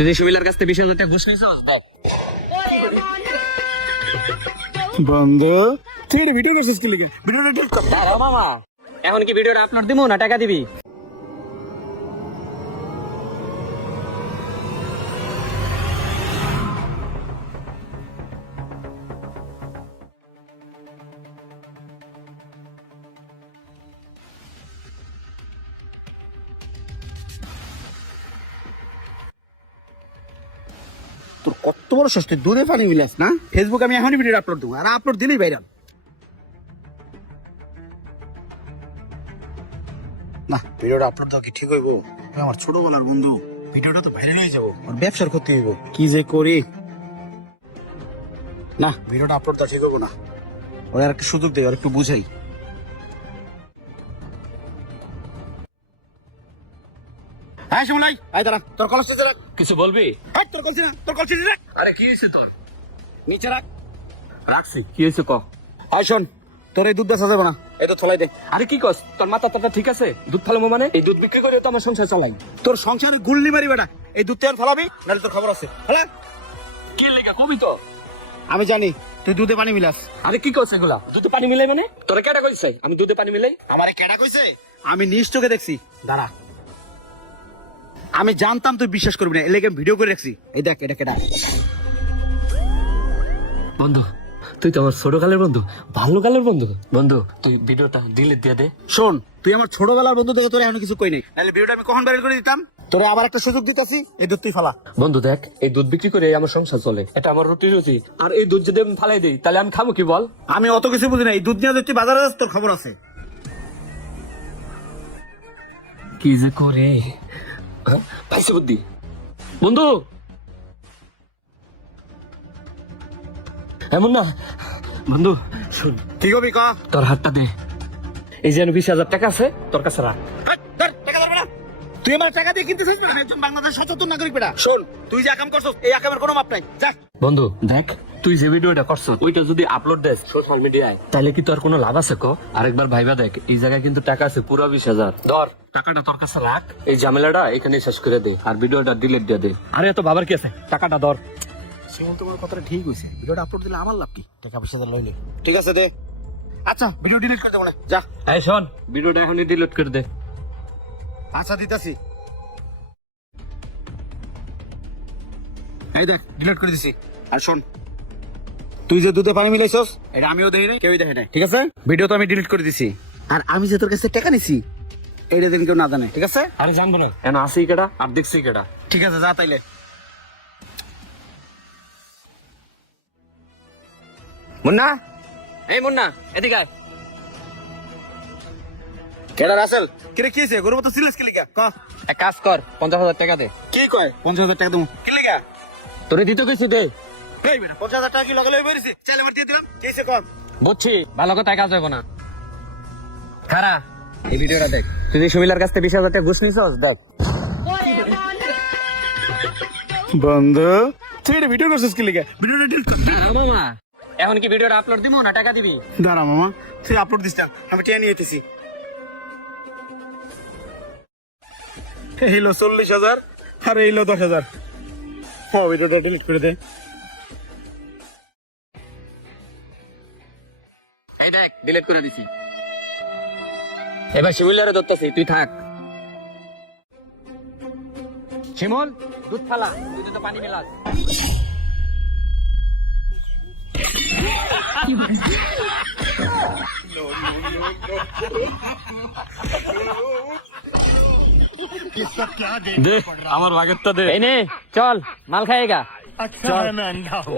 তুই যে সুমিলার কাছ থেকে 20,000 টাকা ঘুষ নিছিস দেখ। বন্ধু তুই ভিডিও করছিস কি লিখে? ভিডিওটা ঠিক কর। দাঁড়াও মামা, এখন কি ভিডিওটা আপলোড দিমু না টাকা দিবি? তোর কত বড় সস্তি দুধে পানি মিলাস না? ফেসবুক আমি এখনই ভিডিও আপলোড দেবো, আর আপলোড দিলেই ভাইরাল। না ভিডিওটা আপলোড দাও কি ঠিক হইব? আমার ছোটবেলার বন্ধু, ভিডিওটা তো ভাইরাল হয়ে যাবো, আর ব্যবসার ক্ষতি হইব। কি যে করি না, ভিডিওটা আপলোড দেওয়া ঠিক হইব না। ওরা আর একটু সুযোগ দেয়, আর একটু বুঝাই। হ্যাঁ শিমুলাই, আয় দাঁড়া, তোর কলেজ রাখ। কিছু বলবি? হ্যাঁ তোর কলেজ না, তোর কলেজ রাখ। আরে কি হয়েছে তোর? নিচে রাখ। রাখছি, কি হয়েছে ক? আয় শোন, তোর এই দুধ বেচা যাবে না, এই তো থলাই দে। আরে কি কস? তোর মাথা ঠিক আছে? দুধ ফালামো মানে? এই দুধ বিক্রি করে তো আমার সংসার চালাই। তোর সংসারে গুল্লি মারি বেটা, এই দুধ তেল ফলাবি, নাহলে তোর খবর আছে। ফেলা। কি লেগা কবি তো? আমি জানি তুই দুধে পানি মিলাস। আরে কি করছে এগুলা? দুধে পানি মিলাই মানে? তোরা কেডা কইছে আমি দুধে পানি মিলাই? আমারে কেডা কইছে? আমি নিজ চোখে দেখছি। দাঁড়া, আমি জানতাম তুই বিশ্বাস করবি না, এলাকা ভিডিও করে রাখছি। এই দেখ, এটা কেডা। বন্ধু, তুই তো আমার ছোটকালের বন্ধু, বাল্যকালের বন্ধু। বন্ধু তুই ভিডিওটা ডিলিট দিয়ে দে। শোন, তুই আমার ছোটবেলার বন্ধু থেকে তোর এখন কিছু কই নাই, নাহলে ভিডিওটা আমি কখন ভাইরাল করে দিতাম। তোরে আবার একটা সুযোগ দিতাছি, এই দুধ তুই ফালা। বন্ধু দেখ, এই দুধ বিক্রি করে আমার সংসার চলে, এটা আমার রুটি। আর এই দুধ যদি আমি ফালাই দিই তাহলে আমি খাবো কি বল? আমি অত কিছু বুঝি না, এই দুধ নিয়ে তুই বাজারে যাস, তোর খবর আছে। কি যে করে পাইছে বুদ্ধি। বন্ধু এমন না, বন্ধু শুন, কি করবি ক? তোর হাতটা দে। এই যে 20,000 টাকা আছে তোর কাছে রাখ। ধর, টাকা ধরবে না। তুই আমার টাকা দিয়ে কিনতে চাইছ না? আমি একজন বাংলাদেশ সচেতন নাগরিক বেটা। শোন, তুই যে আকাম করছস, এই আকামের কোনো মাপ নাই। যা। বন্ধু দেখ, তুই যে ভিডিওটা করছ ওইটা যদি আপলোড দেস সোশ্যাল মিডিয়ায় তাহলে কি তোর কোনো লাভ আছে ক? আরেকবার ভাইবা দেখ, এই জায়গায় কিন্তু টাকা আছে পুরো 20,000। ধর টাকাটা তোর কাছে রাখ, এই ঝামেলাটা এখানে শেষ করে দে, আর ভিডিওটা ডিলিট দিয়ে দে। আরে এত ভাবার কি আছে, টাকাটা ধর। সেমন তোমার কথাটা ঠিক হইছে, ভিডিওটা আপলোড দিলে আমার লাভ কি? টাকা পয়সা তো লইলে। ঠিক আছে দে। আচ্ছা ভিডিও ডিলিট করে দেবো না, যা। এই শোন, ভিডিওটা এখনই ডিলিট করে দে। আচ্ছা দিতাছি। এই দেখ, ডিলিট করে দিছি। আর শোন, তুই যে দুধে পানি মিলাইছস, এটা আমিও দেখি নাই, কেউই দেখে নাই, ঠিক আছে? ভিডিও তো আমি ডিলিট করে দিছি। আর আমি যে তোর কাছে টাকা নিছি, এটা দিন কেউ না জানে, ঠিক আছে? আরে জানবো না, কেন আসি কেডা আর দেখছি কেডা। ঠিক আছে, যা তাইলে। মুন্না, এই মুন্না এদিকে আয়। কেডা রাসেল? কিরে কি হইছে? গরু তো সিলেস কি লিগা? ক। এক কাজ কর, 50,000 টাকা দে। কি কয়? 50,000 টাকা দেবো। কি লিগা? তোরে দিতে কইছি দে। এই বেটা, 50,000 টাকা কি লাগালে বেরিয়েছি? চাইলে আমার দিয়ে দিলাম। কি হইছে ক? বুঝছি, ভালো কথা কাজ হইব না। খারা, এই ভিডিওটা দেখ। তুই যে সুমিলার কাছ থেকে 20,000 টাকা ঘুষ নিছস দেখ। বন্ধু তুই এটা ভিডিও করছিস কি লিগা? ভিডিওটা ডিলিট কর। মামা, এখন কি ভিডিওটা আপলোড দিমু না টাকা দিবি? দাঁড়া মামা, তুই আপলোড দিস না, আমি টিয়া নিয়ে যেতেছি। এইলো 40,000 আর এইলো 10,000। হ্যাঁ, ভিডিওটা ডিলিট করে দে। এই দেখ, ডিলিট করে দিছি। এবার শিমুলারে ধরতেছি, তুই থাক। শিমুল, দুধ ফালা, তুই তো পানি মেলাস। দে আমার ভাগেরটা দে। এই নে, চল মাল খাएगा। अच्छा है मैं अंधा हूँ।